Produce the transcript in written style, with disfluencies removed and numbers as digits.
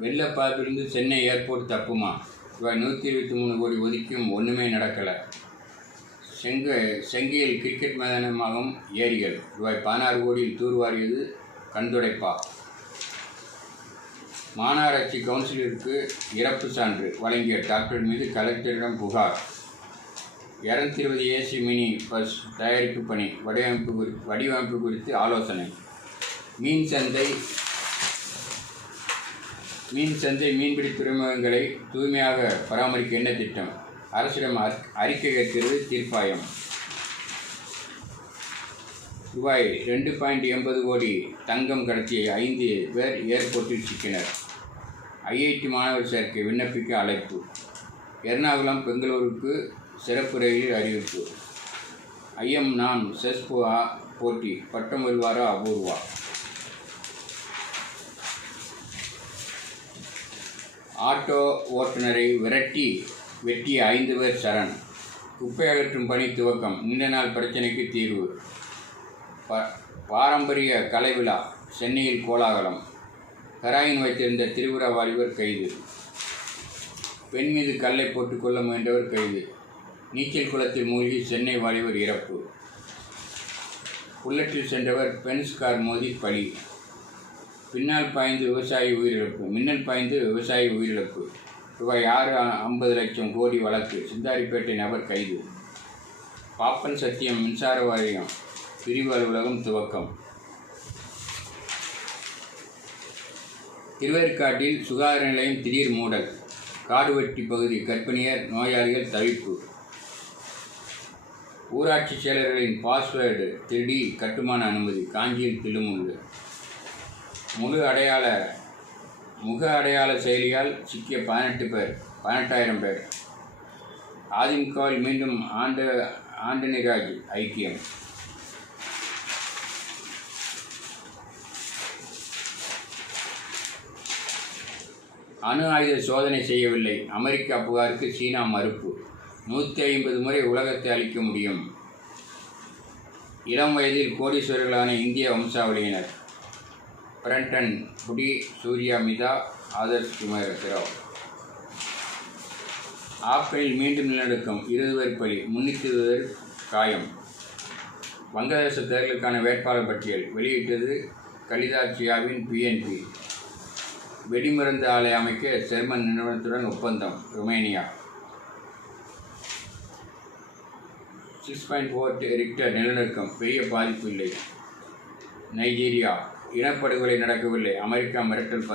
வெள்ளப்பாப்பிலிருந்து Chennai airport தப்புமா? ரூபாய் 123 கோடி ஒதுக்கியும் ஒன்றுமே நடக்கலை. செங்கியில் கிரிக்கெட் மைதானமாகும் ஏரிகள் ரூபாய் 16 கோடியில் தூர்வாரியது கண்துடைப்பா? மாநகராட்சி கவுன்சிலருக்கு இறப்பு சான்று வழங்கிய டாக்டர் மீது கலெக்டரிடம் புகார். 220 ஏசி மினி பஸ் தயாரிப்பு பணி வடிவமைப்பு குறித்து ஆலோசனை. மீன்பிடி துறைமுகங்களை தூய்மையாக பராமரிக்க என்ன திட்டம்? அரசிடம் அறிக்கை கேட்கிறது தீர்ப்பாயம். ரூபாய் 2.80 கோடி தங்கம் கடத்திய 5 பேர் ஏர்போர்ட்டில் சிக்கினர். ஐஐடி மாணவர் சேர்க்கை விண்ணப்பிக்க அழைப்பு. எர்ணாகுளம் பெங்களூருக்கு சிறப்பு ரயிலில் அறிவிப்பு. நான் செஸ் போட்டி பட்டம் வெல்வாரா அபூர்வா? ஆட்டோ ஓட்டுநரை வெட்டிய 5 பேர் சரண். குப்பை அகற்றும் பணி துவக்கம். நீண்ட நாள் பிரச்சினைக்கு தீர்வு. பாரம்பரிய கலை விழா சென்னையில் கோலாகலம். ஹெராயின் வைத்திருந்த திரிபுரா வாலிபர் கைது. பெண் மீது கல்லை போட்டுக்கொள்ள முயன்றவர் கைது. நீச்சல் குளத்தில் மூழ்கி சென்னை வாலிபர் இறப்பு. புல்லட்டில் சென்றவர் பென்ஸ் கார் மோதி பலி. மின்னல் பாய்ந்து விவசாயி உயிரிழப்பு. ரூபாய் 650 லட்சம் கோடி வழக்கு. சிந்தாரிப்பேட்டை நபர் கைது. பாப்பன் சத்தியம் மின்சார வாரியம் பிரிவு அலுவலகம் துவக்கம். திருவேற்காட்டில் சுகாதார நிலையம் திடீர் மூடல். காடுவெட்டி பகுதி கர்ப்பிணியர் நோயாளிகள் தவிப்பு. ஊராட்சி செயலர்களின் பாஸ்வேர்டு திருடி கட்டுமான அனுமதி. காஞ்சியில் தில்லுமுள்ளு. முக அடையாள செயலியால் சிக்கிய 18,000 பேர். அதிமுகவில் மீண்டும் ஆண்டனிராஜ் ஐக்கியம். அணு ஆயுத சோதனை செய்யவில்லை. அமெரிக்கா புகாருக்கு சீனா மறுப்பு. 150 முறை உலகத்தை அழிக்க முடியும். இளம் வயதில் கோடீஸ்வரர்களான இந்திய வம்சாவளியினர். பிரண்டன் குடி, சூர்யா மிதா, ஆதர்ஷ் குமார். ஆப்கனில் மீண்டும் நிலநடுக்கம். 20 பேர் பலி, 320 பேர் காயம். வங்கதேச தேர்தலுக்கான வேட்பாளர் பட்டியல் வெளியிட்டது கலிதாச்சியாவின் PNP. வெடிமருந்து ஆலை அமைக்க ஜெர்மன் நிறுவனத்துடன் ஒப்பந்தம். ருமேனியா. 6.4 ரிக்டர் நிலநடுக்கம். பெரிய பாதிப்பு இல்லை. நைஜீரியா. இனப்படுகொலை நடக்கவில்லை. அமெரிக்கா மிரட்டல்.